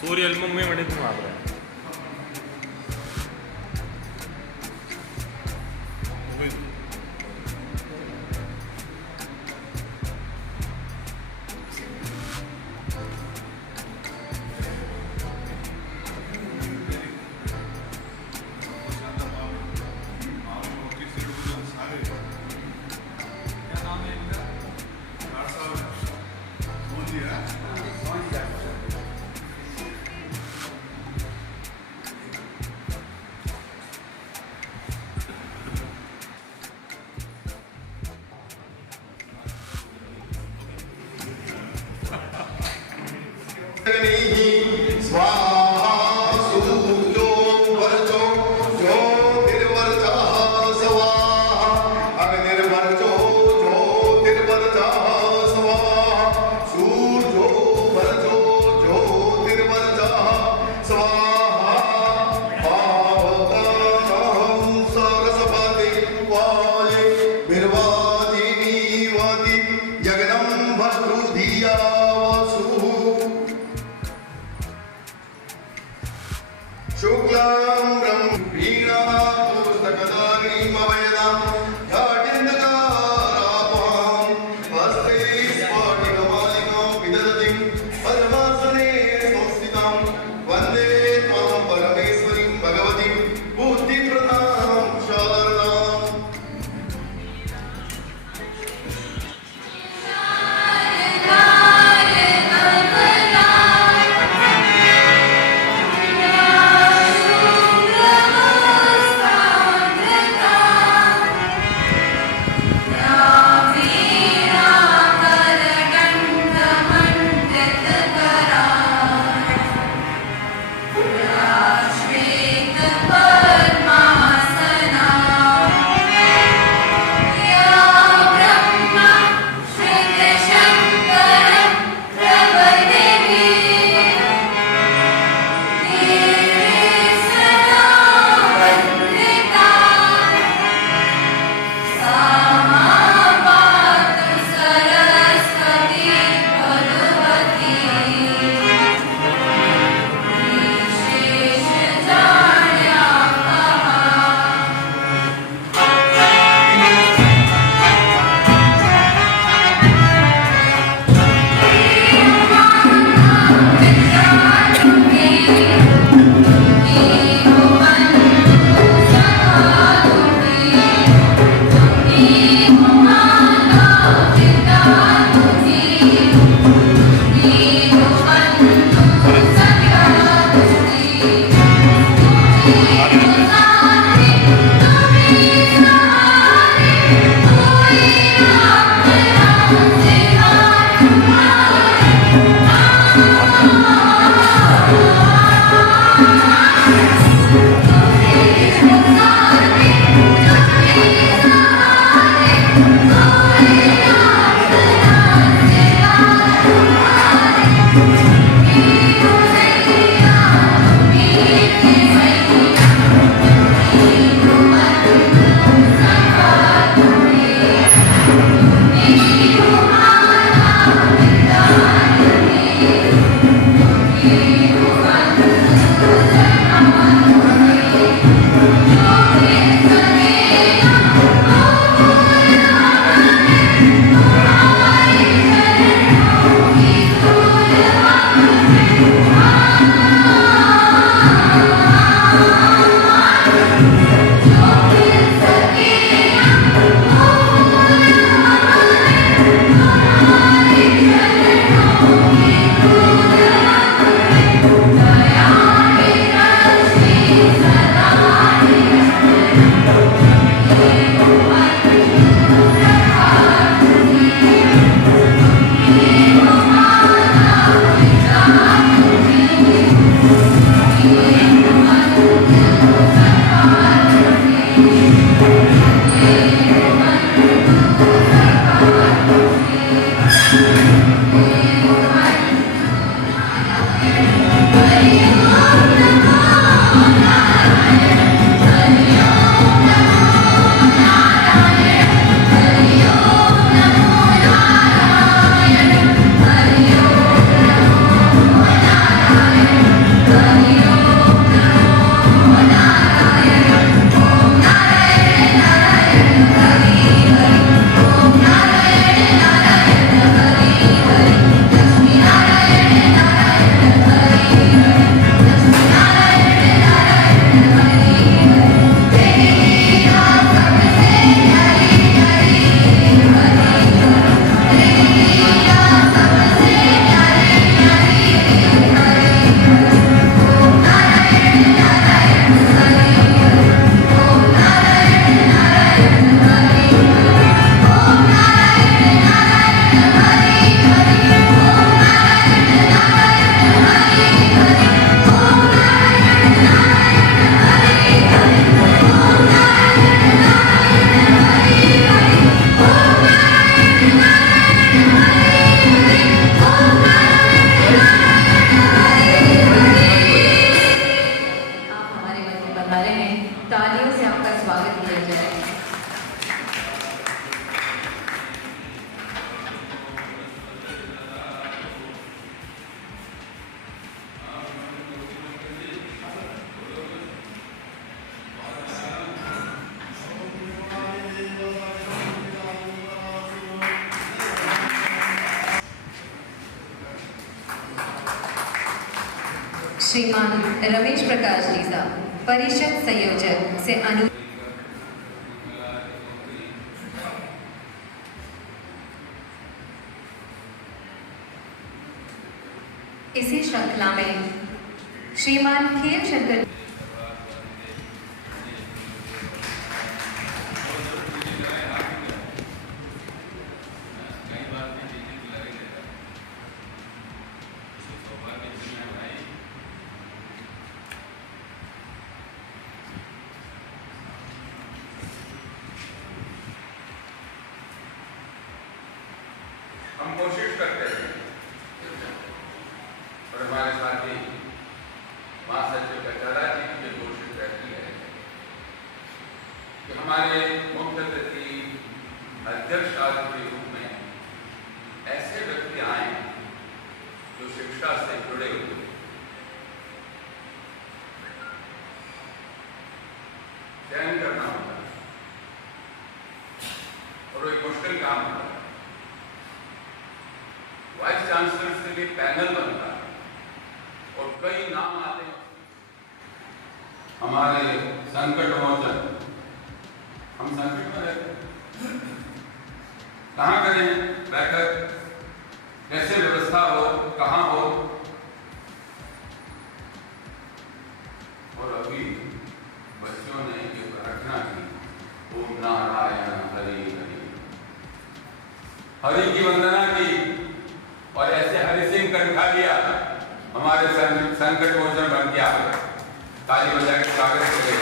सूर्य mummy म्हणे तू मात्र श्रीमान रमेश प्रकाश लीसा, परिषद संयोजक से अनु इसी श्रृंखला में श्रीमान खेल शंकर हम कोशिश करते हैं और हमारे साथी महासचिव कचारा जी की भी कोशिश रहती है कि हमारे मुख्य अतिथि अध्यक्ष आदि के रूप में ऐसे व्यक्ति आए जो शिक्षा से जुड़े हुए, चयन करना होता है और एक मुश्किल काम होता है। वाइस चांसलर से भी पैनल बनता है और कई नाम आते हैं। हमारे संकट मोचन, हम संकट में रहते हैं, कहाँ करें बैठक, कैसे व्यवस्था हो, कहाँ हो। और अभी बच्चों ने जो प्रार्थना की, ओम नारायण हरि हरि, हरि की वंदना की और ऐसे हरि सिंह कंठालिया हमारे संकट मोचन बन गया, ताली बजा के स्वागत करें।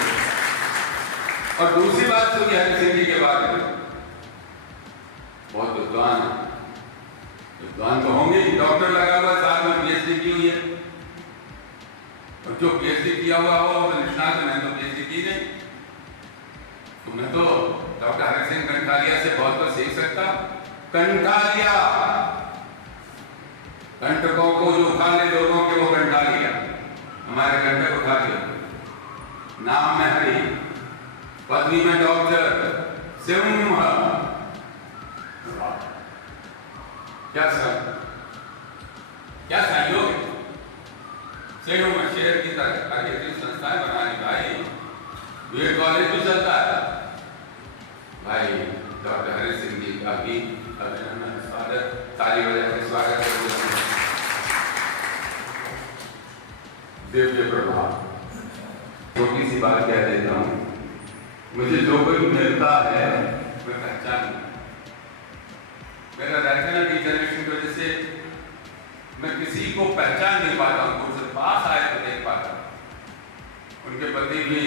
और दूसरी बात सुनिए हरि सिंह जी के बारे में, बहुत विद्वान है, विद्वान तो होंगे ही, डॉक्टर लगा हुआ, साथ में पीएचडी की हुई है, और जो पीएचडी किया हुआ हो वो निष्णात, मैंने तो पीएचडी की नहीं, तुमने तो डॉक्टर हरि सिंह कंठालिया से बहुत कुछ सीख सकता। कंठालिया, कंटकों को जो उठा ले लोगों के, वो कंठा लिया, हमारे कंटक उठा लिया। नाम में हरि, पदवी में डॉक्टर, सिंह, क्या सहयोग, शेरों में शेर की तरह आगे संस्थाएं बनानी भाई, बीएड कॉलेज भी चलता है भाई। डॉक्टर हरि सिंह जी का भी अभिनंदन, स्वागत, ताली बजा के स्वागत करते हैं। दिव्य प्रभाव, छोटी सी बात कह देता हूँ, मुझे जो कोई मिलता है मैं पहचान, मेरा रेटिना डिजेनरेशन की वजह से मैं किसी को पहचान नहीं पाता हूँ, उनसे पास आए तो देख पाता हूँ। उनके पति भी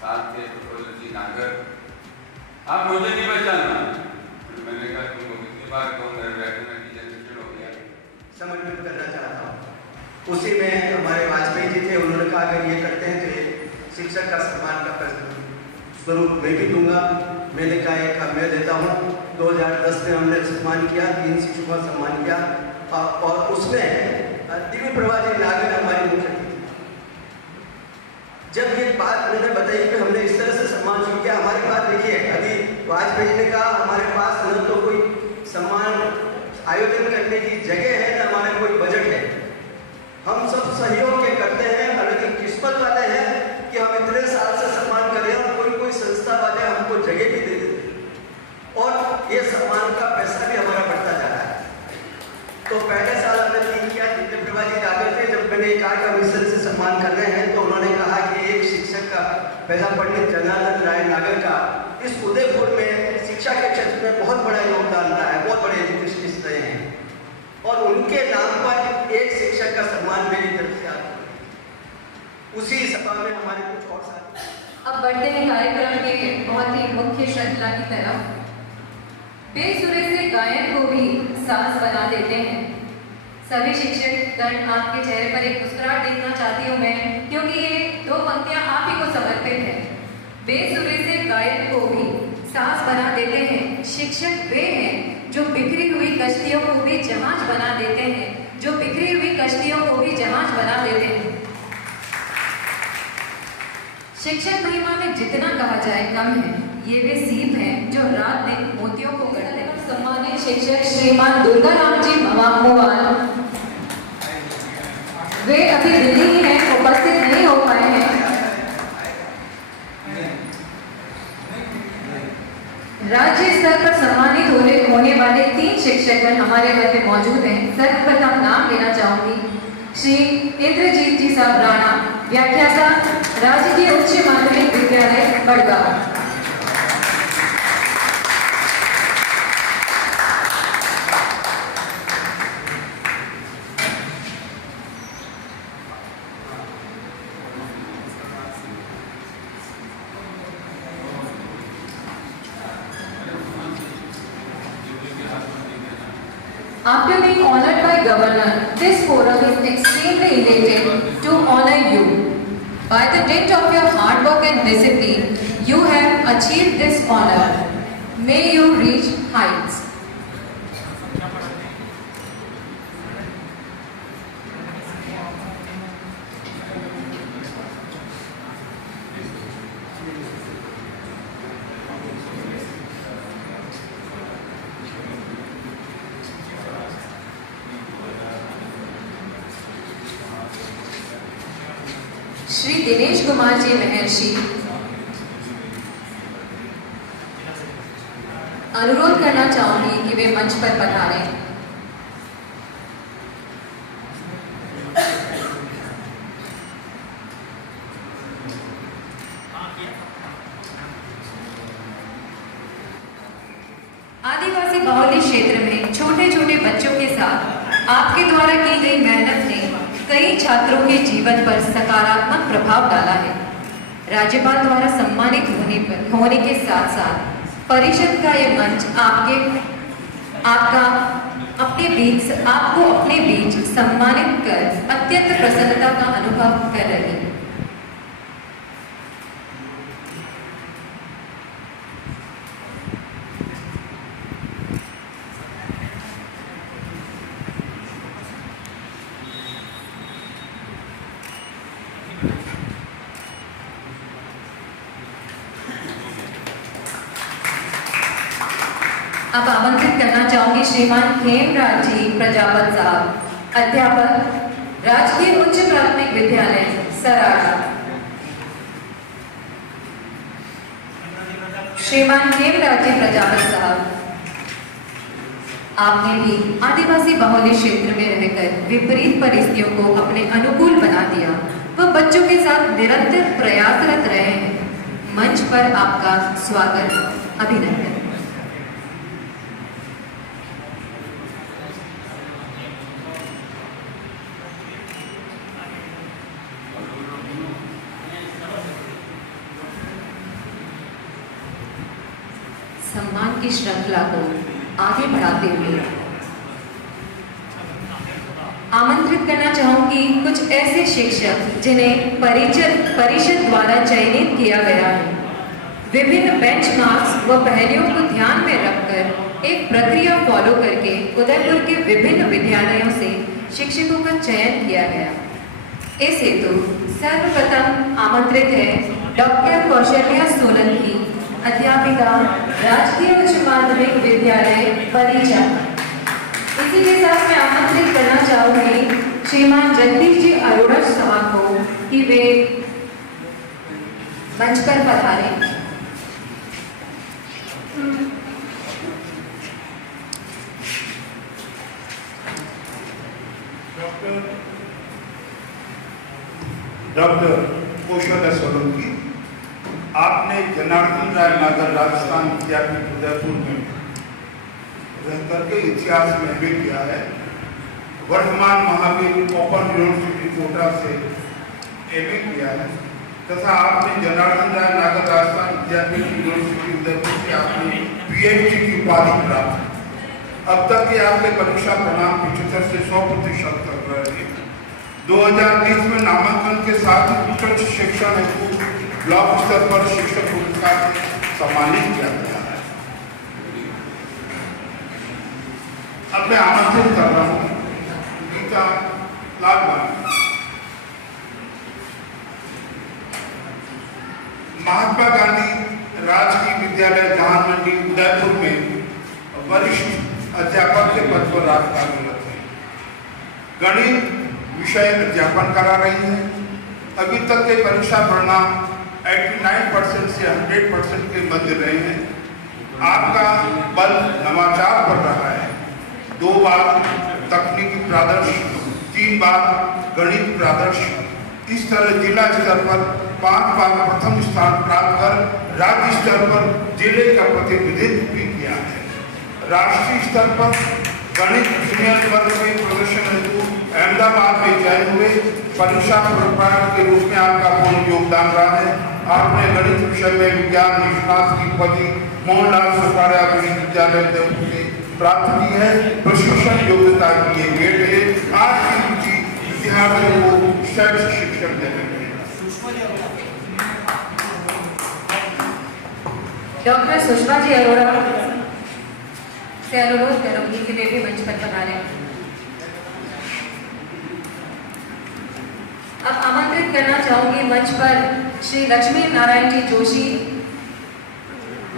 साथ थे, प्रफुल्ल जी नागर, आप मुझे नहीं पहचानना, मैंने कहा तुमको कितनी बार कहूँ, मेरा रेटिना डिजेनरेशन हो गया। समर्पित करना चाहता हूँ। उसी में हमारे वाजपेयी जी थे, उन्होंने कहा अगर ये करते हैं तो ये शिक्षक का सम्मान का स्वरूप मैं भी दूंगा। मैंने कहा एक मैं देता हूँ। 2010 में हमने सम्मान किया, 3 शिक्षकों का सम्मान किया, और उसमें दिव्य प्रभा जी नागर हमारी मुख्य अतिथि। जब ये बात मैंने बताई कि हमने इस तरह से सम्मान शुरू किया, हमारी बात देखिए, अभी वाजपेयी ने कहा हमारे पास न तो कोई सम्मान आयोजन करने की जगह है, न हमारे कोई बजट है। हम सब सहयोग के करते हैं, हालांकि किस्मत वाले हैं कि हम इतने साल से सम्मान कर रहे हैं, और कोई संस्था वाले हमको जगह भी दे देते हैं, और ये सम्मान का पैसा भी हमारा बढ़ता जा रहा है। तो पहले साल हमने नहीं किया, दिव्य प्रभा जी नागर थे, जब मैंने कहा कि हम इस तरह से सम्मान कर रहे हैं, तो उन्होंने कहा कि एक शिक्षक का, पैसा पंडित जनार्दन राय नागर का इस उदयपुर में शिक्षा के क्षेत्र में बहुत बड़ा योगदान रहा है, बहुत बड़े एजुकेशनिस्ट रहे हैं, और उनके नाम पर एक शिक्षक का सम्मान मेरी तरफ से आता है। उसी सभा में हमारे कुछ और साथी। अब बढ़ते हैं कार्यक्रम के बहुत ही मुख्य श्रृंखला की तरफ। बेसुरे से गायन को भी साज बना देते हैं। सभी शिक्षक गण आपके चेहरे पर एक मुस्कुराहट देखना चाहती हूँ मैं, क्योंकि ये 2 पंक्तियां आप ही को समर्पित है। बेसुरे से गायन को भी साज बना देते हैं। शिक्षक वे हैं जो बिखरी हुई कश्तियों को भी जहाज बना देते हैं, जो बिखरी हुई कश्तियों को भी जहाज बना देते हैं। शिक्षक महिमा में जितना कहा जाए कम है। ये वे सीप हैं जो रात दिन मोतियों को गढ़ते हैं। सम्मानित शिक्षक श्रीमान दुर्गाराम जी मवान वे अभी दिल्ली ही हैं, उपस्थित नहीं हो पाए हैं। राज्य स्तर पर सम्मानित होने वाले 3 शिक्षकगण हमारे मध्य मौजूद हैं। सर्वप्रथम नाम लेना चाहूंगी श्री इंद्रजीत जी साहब राणा, व्याख्याता, राजकीय उच्च माध्यमिक विद्यालय Badgaon. After being honored by Governor, this forum is extremely elated to honor you. By the dint of your hard work and discipline, you have achieved this honor. May you reach heights. Shri Dinesh Kumar ji महर्षि, अनुरोध करना चाहूंगी कि वे मंच पर पधारें। आदिवासी बहुल्य क्षेत्र में छोटे छोटे बच्चों के साथ आपके द्वारा की गई मेहनत ने कई छात्रों के जीवन पर सकारात्मक प्रभाव डाला है। राज्यपाल द्वारा सम्मानित होने के साथ साथ परिषद का यह मंच आपको अपने बीच सम्मानित कर अत्यंत प्रसन्नता का अनुभव कर रही है। अब आमंत्रित करना चाहूंगी श्रीमान हेमराज जी प्रजापत साहब, अध्यापक, राजकीय उच्च प्राथमिक विद्यालय सराड़ा। श्रीमान हेमराज जी प्रजापत साहब, आपने भी आदिवासी बहुल्य क्षेत्र में रहकर विपरीत परिस्थितियों को अपने अनुकूल बना दिया व बच्चों के साथ निरंतर प्रयासरत रहे हैं। मंच पर आपका स्वागत, अभिनंदन। सम्मान की श्रृंखला को आगे बढ़ाते हुए आमंत्रित करना चाहूंगी कुछ ऐसे शिक्षक जिन्हें परिषद द्वारा चयनित किया गया है। विभिन्न बेंचमार्क्स व पहलुओं को ध्यान में रखकर एक प्रक्रिया फॉलो करके उदयपुर के विभिन्न विद्यालयों से शिक्षकों का चयन किया गया। इस हेतु सर्वप्रथम आमंत्रित है डॉक्टर कौशल्या सोलंकी, अध्यापिका, राजकीय उच्च माध्यमिक विद्यालय बरीजा। इसी के साथ मैं आमंत्रित करना चाहूंगी श्रीमान जगदीश जी अरोड़ा साहब को कि वे मंच पर पधारें। डॉक्टर कौशल्या सोलंकी, आपने जनार्दन राय नगर राजस्थान विद्यापीठ उदयपुर में रह करके इतिहास में भी किया है। वर्धमान महावीर ओपन यूनिवर्सिटी कोटा से एमए किया है तथा आपने जनार्दन राय नगर राजस्थान विद्यापीठ यूनिवर्सिटी उदयपुर से आपने पीएचडी की उपाधि प्राप्त। अब तक के आपके परीक्षा परिणाम 75 से 100% तक रहे हैं। 2020 में नामांकन के साथ उच्च शिक्षा हेतु ब्लॉक स्तर पर शिक्षक पुरस्कार से सम्मानित किया गया है। अब मैं आमंत्रित कर रहा हूँ गीता लालवानी, महात्मा गांधी राजकीय विद्यालय जहान मंडी उदयपुर में वरिष्ठ अध्यापक के पद पर कार्यरत है। गणित, विषय अध्यापन करा रही हैं। अभी तक के परीक्षा परिणाम 89% से 100% के मध्य रहे हैं। आपका बल नवाचार पर रहा है। 2 बार तकनीकी प्रादर्श, 3 बार गणित प्रादर्श, इस तरह जिला स्तर पर 5 बार प्रथम स्थान प्राप्त कर राज्य स्तर पर जिले का प्रतिनिधित्व भी किया है। राष्ट्रीय स्तर पर गणित जूनियर वर्ग में प्रदर्शन हेतु अहमदाबाद में चयन हुए। परीक्षा प्रपाठक के रूप में आपका पूर्ण योगदान रहा है। आपने गणित विषय में विज्ञान निष्णात की पदवी मोहनलाल सुखाड़िया विश्वविद्यालय जयपुर से प्राप्त की है। प्रशिक्षण योग्यता की ये गेट है। आज की रुचि विद्यार्थियों को शैक्षिक शिक्षण देने में। डॉक्टर सुषमा जी अरोड़ा से अनुरोध करूंगी कि वे भी मंच पर पधारें। अब आमंत्रित करना चाहूंगी मंच पर श्री लक्ष्मी नारायण जी जोशी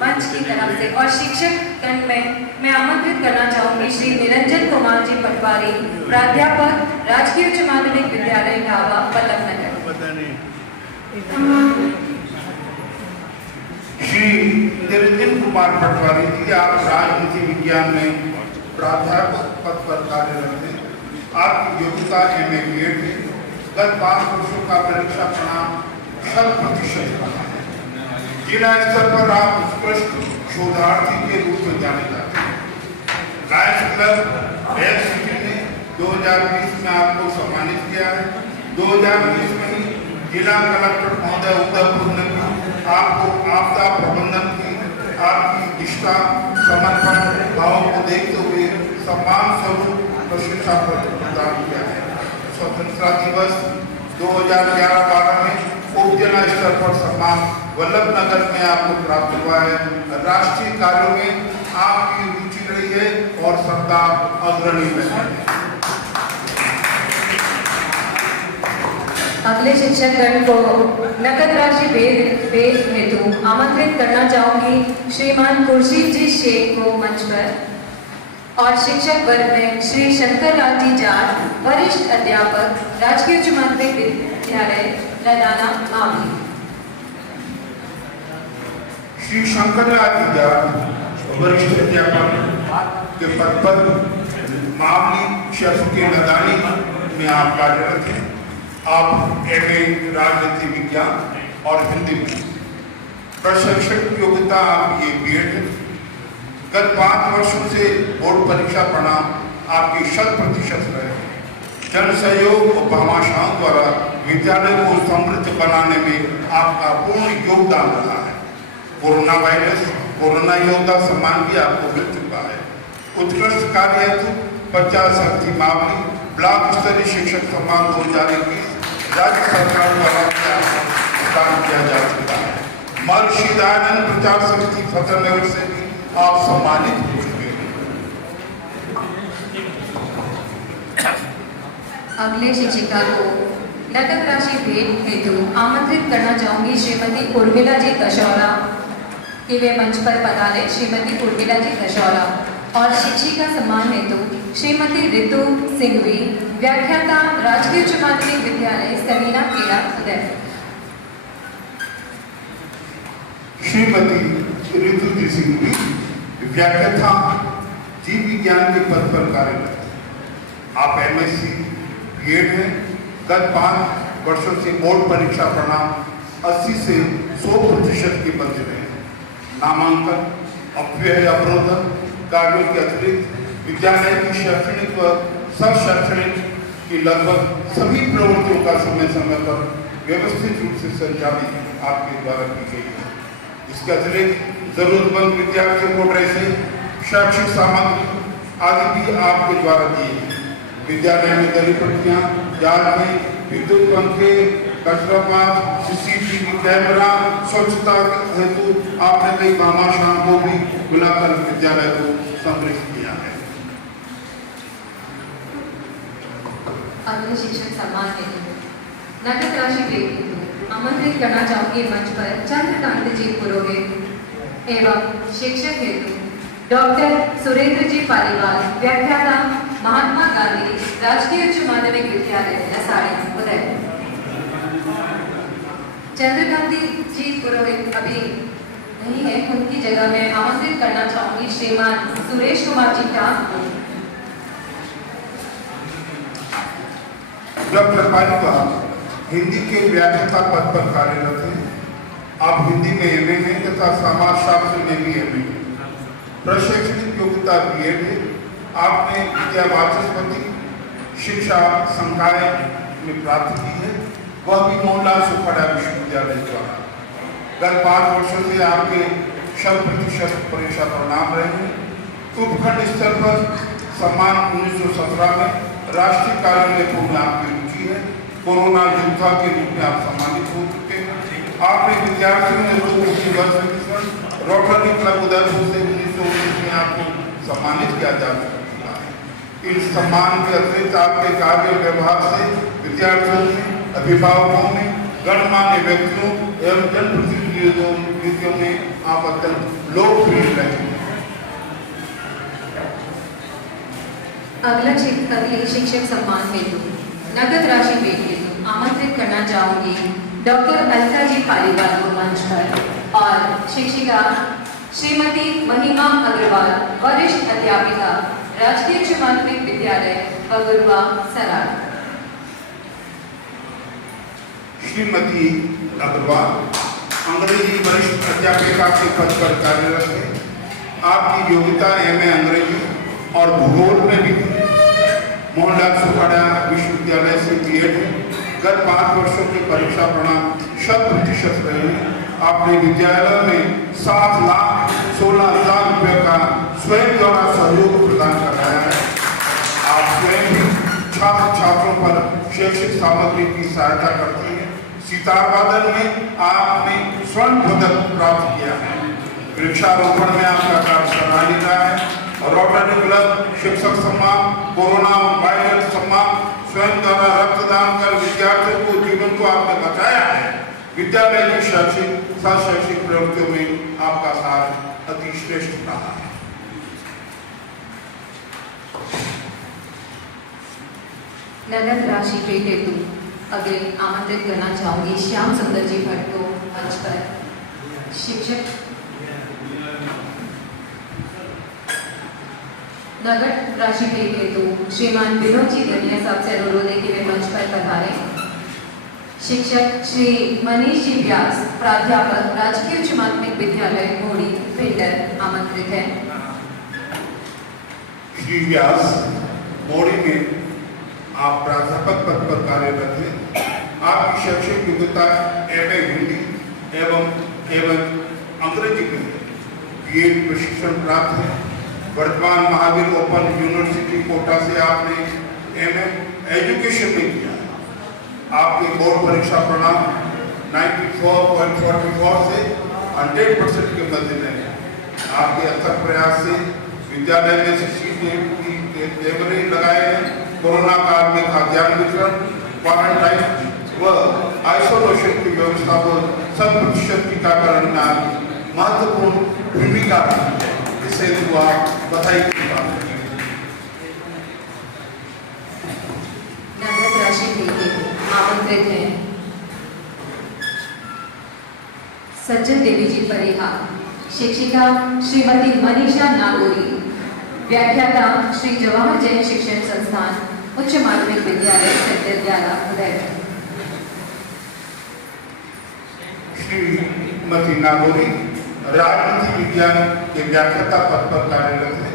मंच की तरफ से, और शिक्षक गण में मैं आमंत्रित करना चाहूंगी श्री निरंजन कुमार जी पटवारी, प्राध्यापक, राजकीय उच्च माध्यमिक विद्यालय ढाबा, वल्लभनगर। श्री निरंजन कुमार पटवारी जी, आप राजनीति विज्ञान में प्राध्यापक पद पर कार्यरत हैं। आपकी योग्यता MA BEd है। गत 5 वर्षों का परीक्षा परिणाम 100% रहा है। जिला स्तर पर आप उत्कृष्ट शोधार्थी के रूप में जाने जाते हैं। लायंस क्लब एलसीटी ने 2020 में आपको सम्मानित किया है। 2020 में ही जिला कलेक्टर महोदय उदयपुर ने आपको आपदा प्रबंधन की आपकी निष्ठा, समर्पण भावों को देखते हुए सम्मान स्वरूप प्रशंसा पत्र प्रदान किया है। स्वतंत्रता दिवस 2011-12 में उप जिला स्तर पर सम्मान वल्लभनगर में आपको प्राप्त हुआ है। राष्ट्रीय कार्यों में आपकी रुचि रही है और सत्ता अग्रणी में है। अगले शिक्षक गण को नकद राशि भेद हेतु आमंत्रित करना चाहूंगी श्रीमान खुर्शीद जी शेख को मंच पर, और शिक्षक वर्ग में श्री शंकर लाल जी जाट, वरिष्ठ अध्यापक, राजकीय उच्च माध्यमिक विद्यालय लदाना, मामली। श्री शंकर लाल जी जाट वरिष्ठ अध्यापक के पद पर मामली क्षेत्र के लदानी में आप कार्यरत हैं। आप MA राजनीति विज्ञान और हिंदी में, प्रशिक्षक योग्यता आपकी BEd है। गत 5 वर्षों से बोर्ड परीक्षा परिणाम आपकी 100% रहे हैं। जन सहयोग और भामाशाहों द्वारा विद्यालय को समृद्ध बनाने में आपका पूर्ण योगदान रहा है। कोरोना वायरस कोरोना योद्धा सम्मान भी आपको मिल चुका है। उत्कृष्ट कार्य हेतु 50 शक्ति मामली ब्लॉक स्तरीय शिक्षक सम्मान 2021 राज्य सरकार द्वारा प्रदान किया जा चुका है। महर्षि दयानंद प्रचार समिति फतेहनगर से भी आप सम्मानित हो चुके हैं। अगले शिक्षिका को नकद राशि भेंट हेतु आमंत्रित करना चाहूंगी श्रीमती उर्मिला जी कशौरा कि वे मंच पर पधारें। श्रीमती उर्मिला जी कशौरा। और शिक्षिका सम्मान हेतु श्रीमती रितु सिंघवी, व्याख्याता, राजकीय उच्च माध्यमिक विद्यालय सलीना केला, उदयपुर। श्रीमती रितु जी सिंघवी, व्याख्याता, जीव विज्ञान के पद पर कार्यरत। आप MSc BEd हैं। गत 5 वर्षों से बोर्ड परीक्षा परिणाम 80 से 100% के मध्य रहे। नामांकन, अपव्यय, अवरोधन कार्यों के अतिरिक्त विद्यालय की शैक्षणिक व सशैक्षणिक की लगभग सभी प्रवृत्तियों का समय समय पर व्यवस्थित रूप से संचालित आपके द्वारा की गई है। इसके अतिरिक्त जरूरतमंद विद्यार्थियों को ड्रेसें, शैक्षिक सामग्री आदि भी आपके द्वारा दी है। विद्यालय में दरी पट्टियाँ, जाल में विद्युत पंखे, कचरापात, CCTV कैमरा, स्वच्छता हेतु आपने कई भामाशाह को भी बुलाकर विद्यालय को समृद्ध किया है। अगले शिक्षक सम्मान हेतु नकद राशि भेंट हेतु आमंत्रित करना चाहूंगी मंच पर चंद्रकांत जी पुरोहित एवं शिक्षक हेतु डॉक्टर सुरेंद्र जी पालीवाल, व्याख्याता, महात्मा गांधी राजकीय उच्च माध्यमिक विद्यालय नसाड़ी उदयपुर। चंद्रकांति जी पुरोहित अभी नहीं है, उनकी जगह मैं आमंत्रित करना चाहूंगी श्रीमान सुरेश कुमार जी टाप को। डॉक्टर पालिका हिंदी के व्याख्याता पद पर कार्यरत हैं। आप हिंदी में एमए हैं तथा समाजशास्त्र में भी एमए हैं। प्रशैक्षणिक योग्यता बीएड है। आपने विद्या वाचस्पति शिक्षा संकाय में प्राप्त की है, वह भी मोहनलाल सुखाड़ा विश्वविद्यालय द्वारा। गत 5 वर्षों से आपके 100% परीक्षा परिणाम रहे हैं। उपखंड स्तर पर सम्मान 1917 में राष्ट्रीय कार्यालय में आपकी रुचि है। कोरोना योद्धा के रूप में आप सम्मानित हो चुके हैं। आपने विद्यार्थियों ने रोटरी क्लब उदयपुर से 1919 में आपको सम्मानित किया जा चुका है। इस सम्मान के अतिरिक्त आपके कार्य व्यवहार से विद्यार्थियों में, अभिभावकों में, गणमान्य व्यक्तियों एवं जनप्रतिनिधियों में आप अत्यंत लोकप्रिय रहे हैं। अगले शिक्षक सम्मान हेतु नगद राशि भेंट हेतु आमंत्रित करना चाहूंगी डॉक्टर अलका जी पालीवाल को मंच पर और शिक्षिका श्रीमती महिमा अग्रवाल, वरिष्ठ अध्यापिका, राजकीय उच्च माध्यमिक विद्यालय बगुरवा सराय। श्रीमती अग्रवाल अंग्रेजी वरिष्ठ अध्यापिका के पद पर कार्यरत है। आपकी योग्यता एमए अंग्रेजी और भूगोल में भी मोहनलाल सुखाड़ा विश्वविद्यालय से बीएड है। गत 5 वर्षों के परीक्षा परिणाम 100% रहे हैं। आपने विद्यालय में 7,16,000 रुपये का स्वयं द्वारा सहयोग प्रदान कराया है। आप स्वयं भी छात्र छात्रों पर शैक्षिक सामग्री की सहायता करती हैं। सितार वादन में आपने स्वर्ण पदक प्राप्त किया है। वृक्षारोपण में आपका कार्य सराहनीय रहा है। रोटरी क्लब शिक्षक सम्मान, कोरोना वायरस सम्मान, स्वयं द्वारा रक्तदान कर विद्यार्थियों को जीवन को आपने बचाया है। विद्यालय की शैक्षिक शैक्षिक प्रवृत्तियों में आपका साथ अति श्रेष्ठ रहा है। नगद राशि भेंट हेतु अगले आमंत्रित करना चाहूंगी श्याम सुंदर जी भट्ट को मंच पर। शिक्षक नगद राशि भेंट हेतु श्रीमान विनोद जी धनिया साहब से अनुरोध है कि वे मंच पर पधारें। शिक्षक श्री मनीष जी व्यास, प्राध्यापक, राजकीय उच्च माध्यमिक विद्यालय मोड़ी पिंडर आमंत्रित हैं। श्री व्यास मोड़ी में आप प्राध्यापक पद पर कार्यरत हैं। आपकी शैक्षिक योग्यता एमए हिंदी एवं अंग्रेजी में बीएड प्रशिक्षण प्राप्त है। वर्तमान महावीर ओपन यूनिवर्सिटी कोटा से आपने एमए एजुकेशन में किया। आपके बोर्ड परीक्षा परिणाम 94.44 से 100% के मध्य में है। आपके अथक प्रयास से विद्यालय में कैमरे लगाए हैं। कोरोना काल में खाद्यान्न वितरण, क्वारंटाइन व आइसोलेशन की व्यवस्था को 100% टीकाकरण में महत्वपूर्ण भूमिका रही है। इससे हुआ बधाई की बात है। नगद राशि भेंट आमंत्रित हैं सज्जन देवी जी परिहार, शिक्षिका श्रीमती मनीषा नागोरी, व्याख्याता श्री जवाहर जैन शिक्षण संस्थान उच्च माध्यमिक विद्यालय सेक्टर 11 उदयपुर। श्रीमती नागोरी राजनीति विज्ञान के व्याख्याता पद पर कार्यरत है।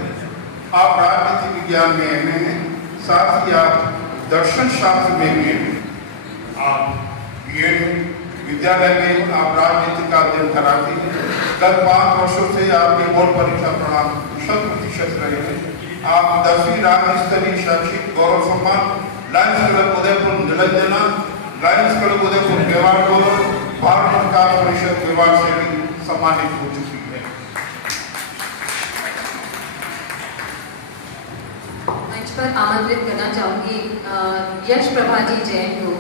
आप राजनीति विज्ञान में एमए हैं, साथ ही आप दर्शन शास्त्र में भी आप बीएड विद्यालय में आप राजनीति का अध्ययन कराती हैं। गत 5 वर्षों से आपके बोर्ड परीक्षा परिणाम 100% रहे हैं। आप 10वीं राज्य स्तरीय शैक्षिक गौरव सम्मान lions club Udaipur Nilanjana, lions club Udaipur Mewar गौरव, भारत सरकार परिषद मेवाड़ से भी सम्मानित हो चुकी है। मंच पर आमंत्रित करना चाहूंगी यश प्रभा जी जैन को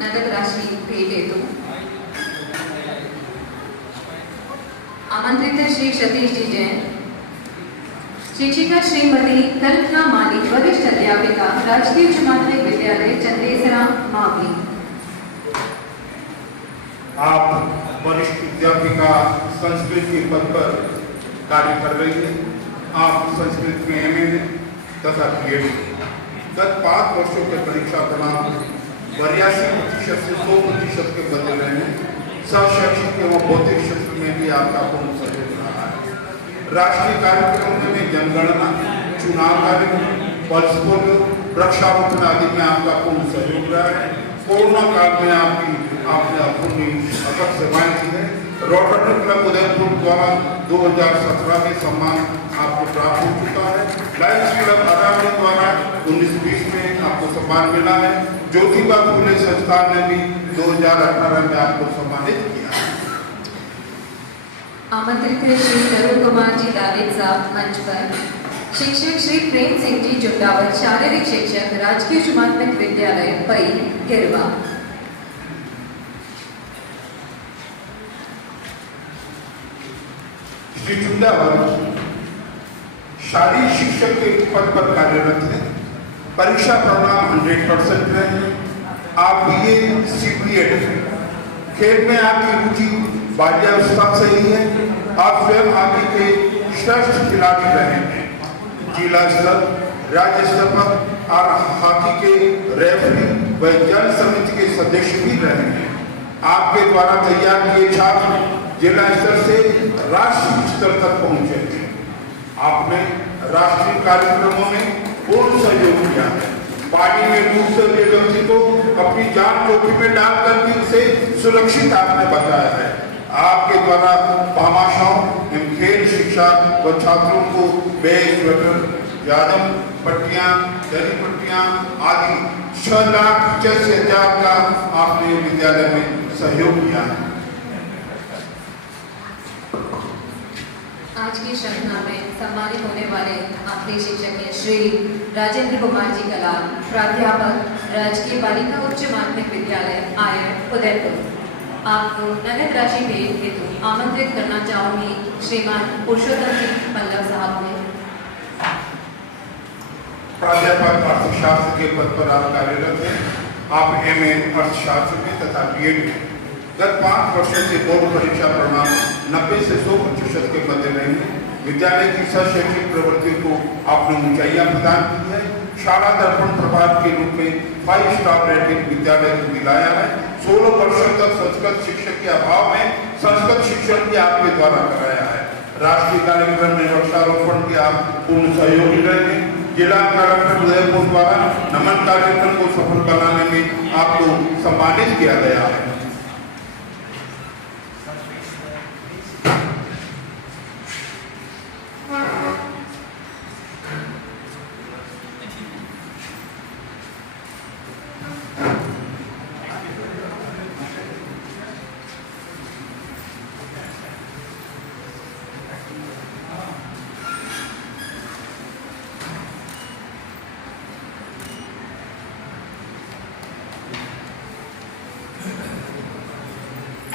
नगद राशि भेंट हेतु। आमंत्रित है श्री सतीश जी जैन, शिक्षिका श्रीमती कल्पना माली, वरिष्ठ अध्यापिका, राजकीय उच्च माध्यमिक विद्यालय चंदेसरा, मावली। आप वरिष्ठ अध्यापिका संस्कृत के पद पर कार्य कर रही हैं। आप संस्कृत में MA तथा PhD। गत 5 वर्षों के परीक्षा परिणाम 82% से 100% के बदले रहे हैं। शैक्षिक एवं भौतिक क्षेत्र में भी आपका पूर्ण सहयोग रहा है। राष्ट्रीय कार्यक्रमों में जनगणना, चुनाव कार्यक्रम, पल्स पोलियो, वृक्षारोपण आदि में आपका पूर्ण सहयोग रहा है। कोरोना काल में आपने अपनी अथक सेवाएं की है। रोटरी क्लब उदयपुर द्वारा 2017 में सम्मान आपको प्राप्त हो चुका है। लायंस क्लब अरावली द्वारा 1920 में आपको सम्मान मिला है। ज्योतिबा फूले संस्थान ने भी 2018 में आपको सम्मानित किया है। आमंत्रित है श्री तरुण कुमार जी दाविद साहब मंच पर। शिक्षक श्री प्रेम सिंह जी जुंडावत, शारीरिक शिक्षक, राजकीय उच्च माध्यमिक विद्यालय पई, गिरवा। श्री जुंडावत शारीरिक शिक्षक के पद पर कार्यरत हैं। परीक्षा परिणाम 100% रहे हैं। आप BA CBEd, खेल में आपकी रुचि बाल्यावस्था से ही है। आप स्वयं आगे के श्रेष्ठ खिलाड़ी रहे हैं। जिला स्तर, राज्य स्तर पर और हॉकी के रेफरी व जन समिति के सदस्य भी रहे हैं। आपके द्वारा तैयार किए छात्र जिला स्तर से राष्ट्रीय स्तर तक पहुंचे थे। आपने राष्ट्रीय कार्यक्रमों में पूर्ण सहयोग किया है। पानी में डूबते हुए व्यक्ति को अपनी जान जोखिम में डालकर भी उसे सुरक्षित आपने बचाया है। आपके द्वारा भामाशाओं एवं खेल शिक्षा व छात्रों को बैग, स्वेटर, यादव पट्टियां, दरी पट्टियां आदि 6,85,000 का आपने विद्यालय में सहयोग किया है। आज की श्रृंखला में सम्मानित होने वाले आखिरी शिक्षक हैं श्री राजेंद्र कुमार जी कलाल, प्राध्यापक, राजकीय बालिका उच्च माध्यमिक विद्यालय आयर उदयपुर। आपको नगद राशि भेंट हेतु आमंत्रित करना चाहूंगी श्रीमान पुरुषोत्तम सिंह पल्लव साहब ने। प्राध्यापक अर्थशास्त्र के पद पर आप कार्यरत हैं। आप MA अर्थशास्त्र में तथा BEd में। गत 5 वर्षों से बोर्ड परीक्षा परिणाम 90 से 100% के मध्य रहे हैं। विद्यालय की शैक्षिक प्रवृत्तियों को आपने ऊंचाइयां प्रदान की है। शाला दर्पण प्रभात के रूप में 5 स्टार रेटिंग विद्यालय को दिलाया है। 16 वर्षों तक संस्कृत शिक्षक के अभाव में संस्कृत शिक्षण भी आपके द्वारा कराया है। राष्ट्रीय कार्यक्रम में वृक्षारोपण के आप पूर्ण सहयोगी रहे हैं। जिला कलेक्टर उदयपुर द्वारा नमन कार्यक्रम को सफल बनाने में आपको सम्मानित किया गया है।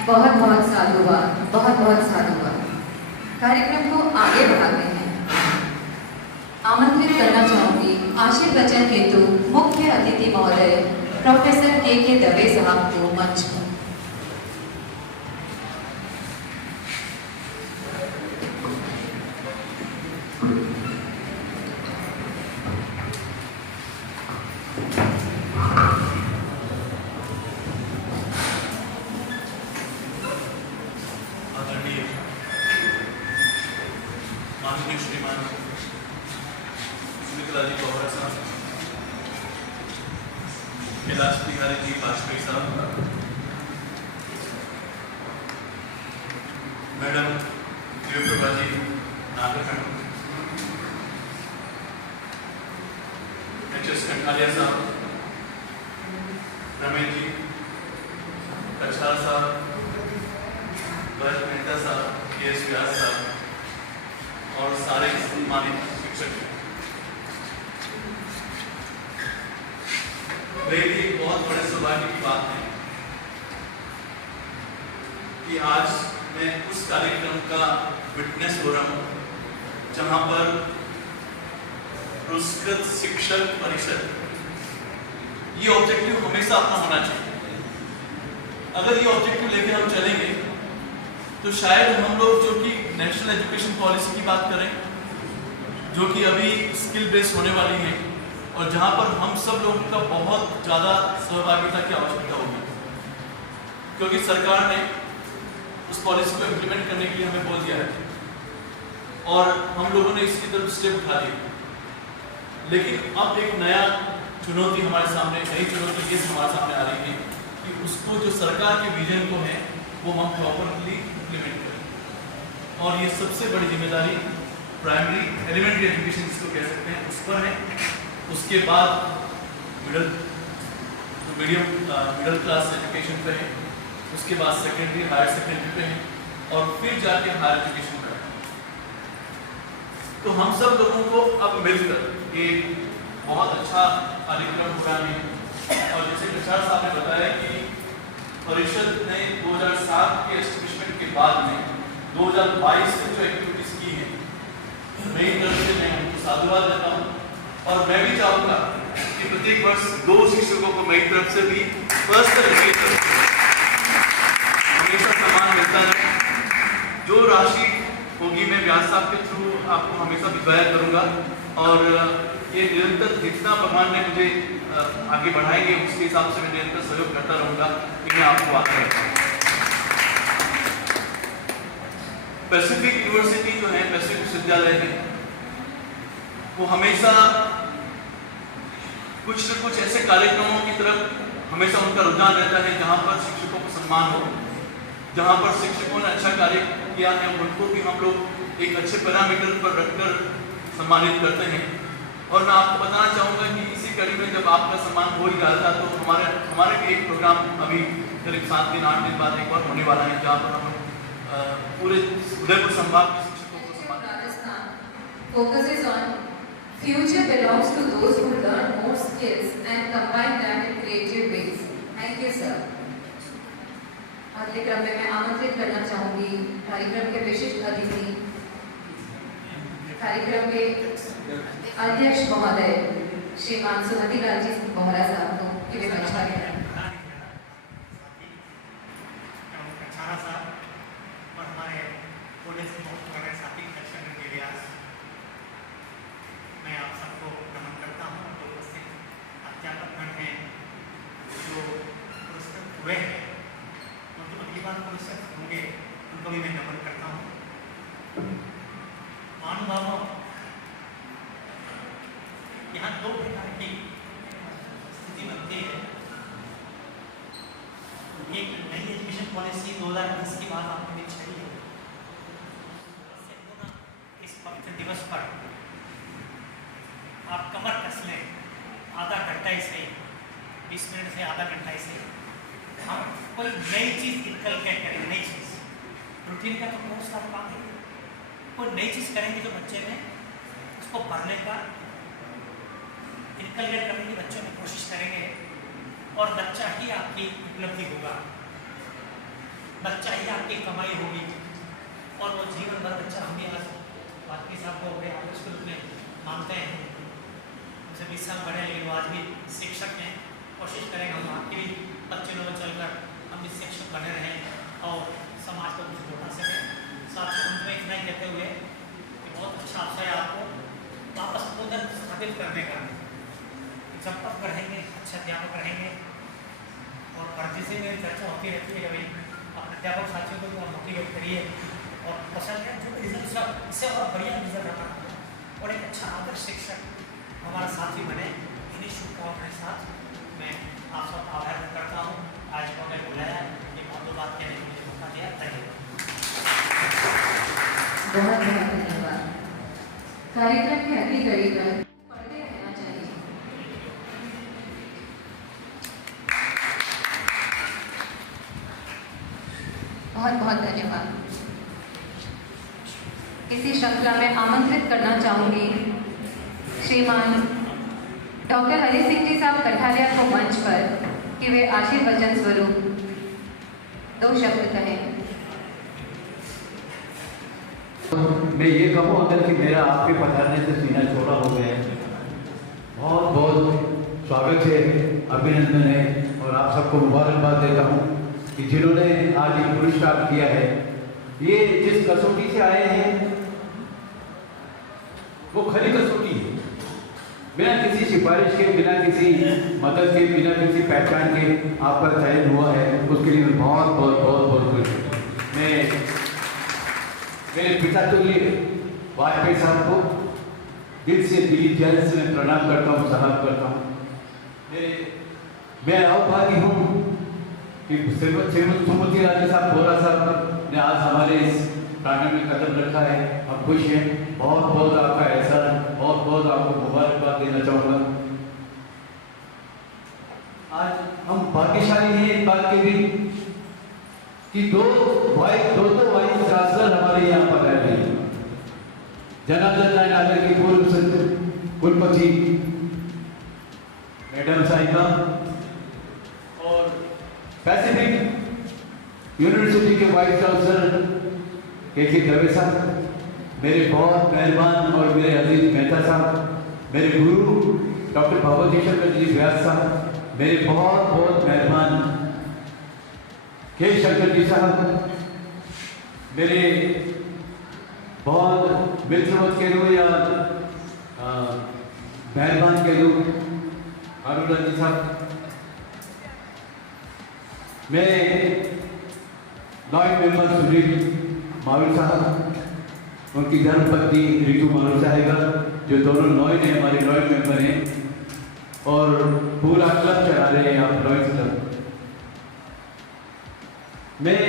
बहुत बहुत साधुवाद, बहुत बहुत साधुवाद। कार्यक्रम को आगे बढ़ाते हैं। आमंत्रित करना चाहूंगी आशीर्वचन हेतु मुख्य अतिथि महोदय प्रोफेसर के दवे साहब को मंच पर। माननीय श्रीमान सुमित्रा जी गौहरा साहब, कैलाश बिहारी जी वाजपेयी साहब, मैडम देवप्रभा जी नागरखंड, HS कंठालिया साहब, रमेश जी कछार साहब, वर्ष मेहता साहब, KS व्यास साहब और सारे सम्मानित शिक्षक। मेरे लिए बहुत बड़े सौभाग्य की बात है कि आज मैं उस कार्यक्रम का विटनेस हो रहा हूँ जहाँ पर पुरस्कृत शिक्षक परिषद, ये ऑब्जेक्टिव हमेशा अपना होना चाहिए। अगर ये ऑब्जेक्टिव लेके हम चलेंगे तो शायद हम लोग जो कि नेशनल एजुकेशन पॉलिसी की बात करें, जो कि अभी स्किल बेस्ड होने वाली है और जहाँ पर हम सब लोगों का बहुत ज़्यादा सहभागिता की आवश्यकता होगी, क्योंकि सरकार ने उस पॉलिसी को इम्प्लीमेंट करने के लिए हमें बोल दिया है और हम लोगों ने इसकी तरफ स्टेप उठा लिए। लेकिन अब एक नया चुनौती हमारे सामने, नई चुनौती ये हमारे सामने आ रही है कि उसको जो सरकार के विजन को है वो हम प्रॉपरली इम्प्लीमेंट करें। और ये सबसे बड़ी जिम्मेदारी प्राइमरी एलिमेंट्री एजुकेशन जिसको कह सकते हैं उस पर है। उसके बाद मिडिल क्लास एजुकेशन पे है, उसके बाद सेकेंडरी हायर सेकेंडरी पे है और फिर जाके हायर एजुकेशन पे है। तो हम सब लोगों को अब मिलकर एक बहुत अच्छा कार्यक्रम हो रहा है। और जैसे प्रचार साहब ने बताया कि परिषद ने 2007 के एस्टेब्लिशमेंट के बाद में 2022 से जो एक्टिविटीज की हैं, मेरी तरफ से मैं उनको साधुवाद देता हूँ और मैं भी चाहूँगा कि प्रत्येक वर्ष 2 शिक्षकों को मेरी तरफ से भी पर्सनल हमेशा सम्मान मिलता है। जो राशि होगी मैं व्यास साहब के थ्रू आपको हमेशा भिजवाया करूँगा और ये निरंतर जितना भगवान ने मुझे आगे बढ़ाएंगे उसके हिसाब से मैं निरंतर सहयोग करता रहूँगा, कि मैं आपको आगे रखता हूँ। पैसिफिक यूनिवर्सिटी जो है, पैसिफिक विश्वविद्यालय है, वो हमेशा कुछ न कुछ ऐसे कार्यक्रमों की तरफ हमेशा उनका रुझान रहता है जहाँ पर शिक्षकों को सम्मान हो, जहाँ पर शिक्षकों ने अच्छा कार्य किया है उनको भी हम लोग एक अच्छे पैरामीटर पर रखकर सम्मानित करते हैं। और मैं आपको बताना चाहूँगा कि इसी कड़ी में जब आपका सम्मान हो ही रहा था तो हमारे भी एक प्रोग्राम अभी करीब 7 दिन 8 दिन बाद एक और होने वाला है, जहाँ पर हम पूरे उदयपुर संभाग के शिक्षकों को सम्मान focuses on future belongs to those who learn more skills and combine them in creative ways. Thank you, sir. अगले क्रम में मैं आमंत्रित करना चाहूंगी कार्यक्रम के विशिष्ट अतिथि, कार्यक्रम के अध्यक्ष महोदय श्रीमान सुमति लाल जी बोहरा साहब को कि वे मंच पर आएं। कछारा साहब और हमारे कॉलेज के बहुत बड़े साथी दर्शन के व्यास, मैं आप सबको नमन करता हूँ। जो उपस्थित अध्यापकगण हैं जो पुरस्कृत हुए हैं और जो अगली बार पुरस्कृत होंगे उनको भी मैं नमन करता हूँ। महानुभावों, यहाँ 2 प्रकार की स्थिति बनती है। एक नई एजुकेशन पॉलिसी 2010 की बात आपने भी छेड़ी है। इस पवित्र दिवस पर आप कमर कस लें, आधा घंटा ही सही, 20 मिनट से आधा घंटा ही सही, हम कोई नई चीज़ इनकलकेट करेंगे। नई चीज़ रूटीन का तो बहुत सारा काम है, कोई नई चीज़ करेंगे जो बच्चे में उसको पढ़ने का इनकलकेट करने की बच्चों में कोशिश करेंगे और बच्चा ही आपकी उपलब्धि होगा, बच्चा ही आपकी कमाई होगी और वो जीवन भर बच्चा हम भी आज बाकी साहब को अपने आप स्कूल में मानते हैं, उनसे 20 साल बड़े लेकिन वो आज भी शिक्षक हैं। कोशिश करेंगे हम आपके भी बच्चों में चलकर हम भी शिक्षक बने रहें और समाज को कुछ बता सकें। साथ ही अंत में इतना ही कहते हुए कि बहुत अच्छा अवसर है आपको वापस पुनर्स्थापित करने का। जब तक रहेंगे अच्छे अध्यापक रहेंगे और फर्जी से मेरी चर्चा होती रहती है कि भाई अपने अध्यापक साथियों को भी मोटिवेट करिए और पसंद है जो रिजल्ट सब इससे और बढ़िया रिजल्ट रखा और एक अच्छा आदर्श शिक्षक हमारा साथी बने। इन्हीं शुभकामनाओं के साथ मैं आप सबका आभार करता हूँ। आज को मैं बुलाया ये बहुत बात कहने के लिए मौका दिया। धन्यवाद। बहुत बहुत धन्यवाद। कार्यक्रम की अगली कड़ी पर पढ़ते रहना चाहिए। बहुत बहुत धन्यवाद। इसी श्रृंखला में आमंत्रित करना चाहूंगी श्रीमान डॉक्टर हरि सिंह जी साहब कठारिया को मंच पर कि वे आशीर्वचन स्वरूप 2 शब्द कहें। मैं ये कहूँ अगर कि मेरा आपके पधारने से सीना चौड़ा हो गया है बहुत बहुत स्वागत है, अभिनंदन है और आप सबको मुबारकबाद देता हूँ कि जिन्होंने आज ये पुरस्कार किया है। ये जिस कसौटी से आए हैं वो खरी कसौटी है, बिना किसी सिफारिश के, बिना किसी मदद के, बिना किसी पहचान के आप पर चयन हुआ है, उसके लिए मैं बहुत बहुत बहुत बहुत खुश हूँ। मैं मेरे पिता तुल्य वाजपेयी साहब को दिल से, दिली जान से मैं प्रणाम करता हूँ, सलाम करता हूँ। मैं अभागी हूँ कि सुमति राजे साहब, बोरा साहब ने आज हमारे इस प्रांगण में कदम रखा है। हम खुश हैं, बहुत बहुत आपका एहसान, बहुत बहुत आपको मुबारकबाद देना चाहूँगा। आज हम भाग्यशाली हैं इस बात के भी कि दो वाइस चांसलर हमारे यहाँ पर रह रहे हैं। जनार्दन नायर की पूर्व कुलपति मैडम साहिबा और पैसिफिक यूनिवर्सिटी के वाइस चांसलर के दवे साहब, मेरे बहुत मेहरबान और मेरे अजीज मेहता साहब, मेरे गुरु डॉक्टर भगवती शंकर जी व्यास साहब, मेरे बहुत बहुत मेहरबान के शंकर जी साहब, मेरे बहुत मित्रवत के लो या मेहरबान के लो अरुणा जी साहब, मेरे लॉयड मेंबर सुनील माविल साहब, उनकी धर्मपत्नी रितु माविल साहिबा, जो दोनों लॉयड हैं, हमारे लॉयड मेंबर हैं और पूरा क्लब चला रहे हैं आप लॉयड क्लब। मैं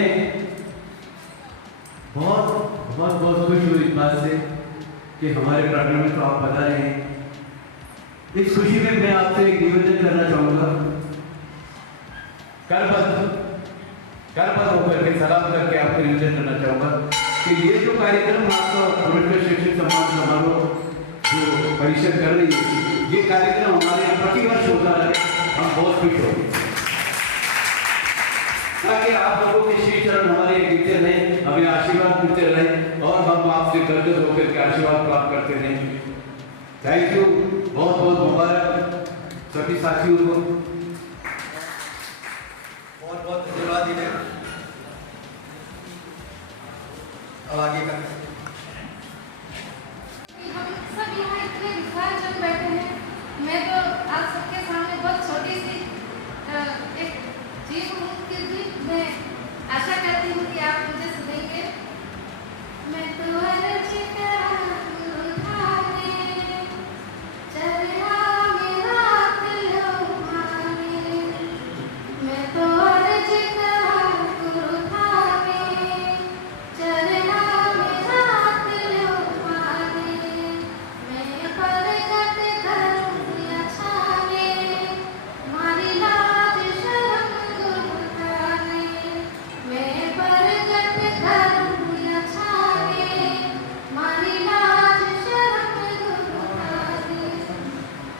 बहुत बहुत बहुत खुश हूँ इस बात से कि हमारे प्रांगण में तो आप बता रहे हैं। इस खुशी में मैं आपसे एक निवेदन करना चाहूँगा, करबद्ध होकर के सलाम करके आपको निवेदन करना चाहूँगा कि ये जो कार्यक्रम आपका पुरस्कार शिक्षक सम्मान समारोह जो परिषद कर रही है, ये कार्यक्रम हमारे यहाँ प्रतिवर्ष होता है। हम बहुत खुश हो ताकि आप लोगों के श्री चरण हमारे गिरते रहे, हमें आशीर्वाद मिलते रहे और हम आपसे गर्द होकर के आशीर्वाद प्राप्त करते रहे। थैंक यू, बहुत बहुत मुबारक सभी साथियों को, बहुत बहुत धन्यवाद। अब आगे का हम सब यहाँ इतने विशाल जन बैठे हैं, मैं तो आप सबके सामने बहुत छोटी सी एक जीव हूँ, फिर भी मैं आशा करती हूँ कि आप मुझे सुनेंगे। मैं तो अर्ज करूँ थाने, चरना मेरा दिलो माने, मैं तो अर्ज करूँ थाने, चरना मेरा दिलो माने, मैं परगट करूँ या छाने, मारी लाज शर्म गुरु थाने, मैं परगट करूँ या छाने, मारी लाज शर्म गुरु थाने,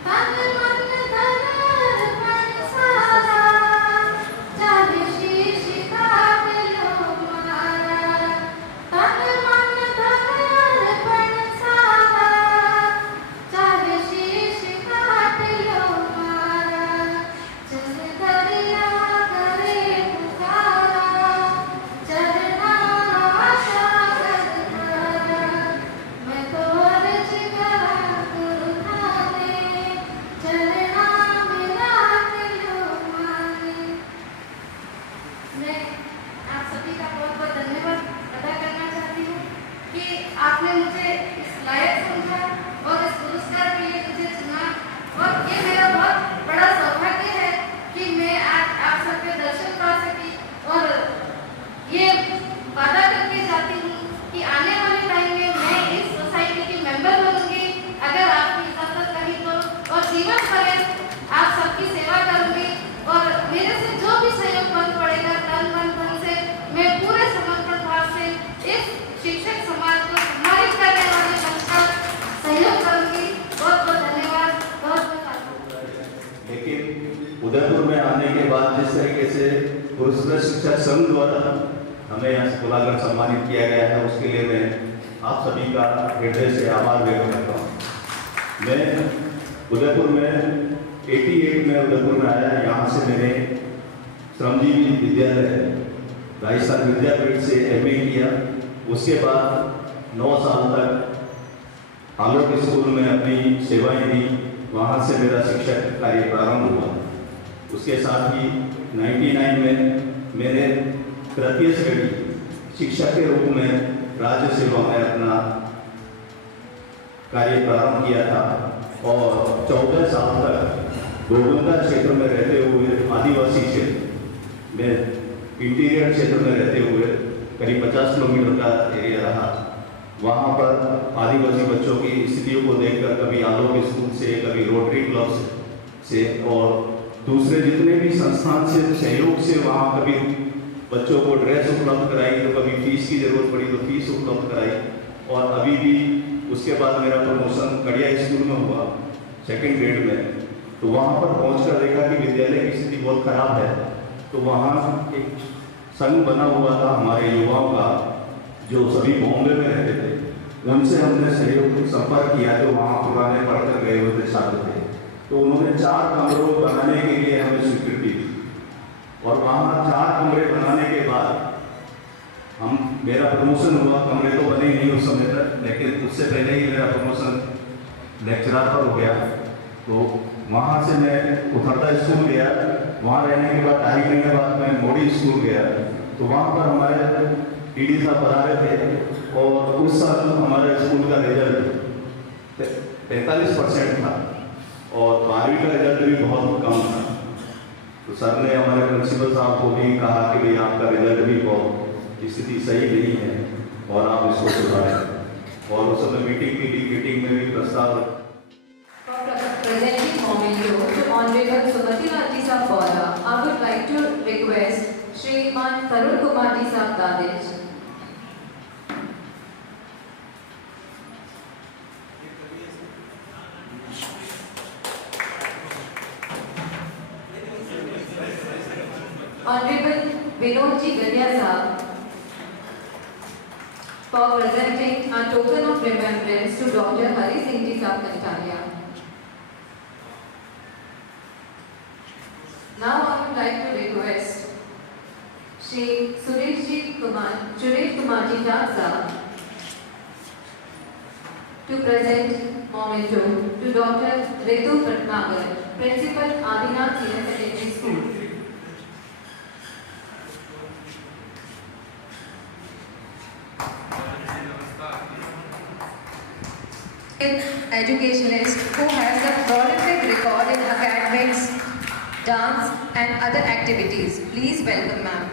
तन मन धन अर्पण सारा, चाहे शीश काट लो मारा, तन मन धन अर्पण सारा, चाहे शीश काट लो मारा, चल दरिया करे पुकारा, चरना सागर धारा, मैं तो अर्ज करा गुरु थाने, चरना मेरा दिलो माने। मैं आप सभी का बहुत बहुत धन्यवाद अदा करना चाहती हूँ कि आपने मुझे इस लायक समझा और इस पुरस्कार के लिए मुझे चुना, और ये मेरा बहुत बड़ा सौभाग्य है कि मैं आज आप सबके दर्शन पा सकी और ये वादा करके जाती हूँ कि आने वाले टाइम में मैं इस सोसाइटी की मेंबर बनूंगी, अगर आपकी इजाजत रही तो, और जीवन पर्यंत आप सबकी सेवा करूंगी और मेरे से जो भी सहयोग बन पड़ेगा तन मन धन से, मैं पूरे समर्पण भाव से इस शिक्षक समाज को सम्मानित करने वाले संस्था सहयोग करूंगी। बहुत बहुत धन्यवाद, बहुत बहुत आभार। लेकिन उदयपुर में आने के बाद जिस तरीके से पुरस्कृत शिक्षक संघ द्वारा हमें यहाँ से बुलाकर सम्मानित किया गया है, उसके लिए मैं आप सभी का हृदय से आभार व्यक्त करता हूँ। मैं उदयपुर में 88 में उदयपुर में आया। यहाँ से मैंने श्रमजीवी विद्यालय राजस्थान विद्यापीठ से MA किया। उसके बाद 9 साल तक आलोक स्कूल में अपनी सेवाएं दी। वहाँ से मेरा शिक्षक कार्य प्रारंभ हुआ। उसके साथ ही 99 में मैंने तृतीय श्रेणी शिक्षक के रूप में राज्य सेवा में अपना कार्य प्रारंभ किया था और 14 साल तक गोविंदा क्षेत्र में रहते हुए आदिवासी क्षेत्र में इंटीरियर क्षेत्र में रहते हुए करीब 50 किलोमीटर का एरिया रहा। वहाँ पर आदिवासी बच्चों की स्थितियों को देखकर कभी आलोक स्कूल से, कभी रोटरी क्लब से और दूसरे जितने भी संस्थान से सहयोग से वहाँ कभी बच्चों को ड्रेस उपलब्ध कराई, तो कभी फीस की जरूरत पड़ी तो फीस उपलब्ध कराई। और अभी भी उसके बाद मेरा प्रमोशन कड़िया स्कूल में हुआ 2nd ग्रेड में। तो वहाँ पर पहुँचकर देखा कि विद्यालय की स्थिति बहुत खराब है। तो वहाँ एक संघ बना हुआ था हमारे युवाओं का, जो सभी बॉम्बे में रहते थे। उनसे हमने सहयोग संपर्क किया, जो वहाँ पुराने पढ़कर गए हुए छात्र थे। तो उन्होंने 4 कमरों बनाने के लिए हमें स्वीकृति दी और वहाँ 4 कमरे बनाने के बाद मेरा प्रमोशन हुआ। कमरे तो बने नहीं उस समय तक, लेकिन उससे पहले ही मेरा प्रमोशन लेक्चरर पर हो गया। तो वहाँ से मैं उथरदा स्कूल गया। वहाँ रहने के बाद 2.5 महीने बाद मैं मोड़ी स्कूल गया। तो वहाँ पर हमारे DD साहब पढ़ा रहे थे और उस साल हमारे स्कूल का रिजल्ट 45% था और 12वीं का रिजल्ट भी बहुत कम था। तो सर ने हमारे प्रिंसिपल साहब को भी कहा कि भाई आपका रिजल्ट भी बहुत स्थिति सही नहीं है और आप इसको सुधारें। और उस समय मीटिंग की मीटिंग में भी प्रस्ताव Presenting memento to Honorable Sumati Ji Sahab Bora, I would like to request Shriman Tarun Kumar Ji Sahab Dadej. Honorable Vinod Ji Gania Sahab for presenting a token of remembrance to Dr. Hari Singh Ji Sahab Kantaria. Now I would like to request Shri Suresh Kumar Ji Jaksa to present memento to Dr. Ritu Bhatnagar, Principal Adinath Senior Secondary School. Educationist who has a prolific record in academics, dance and other activities. Please welcome ma'am.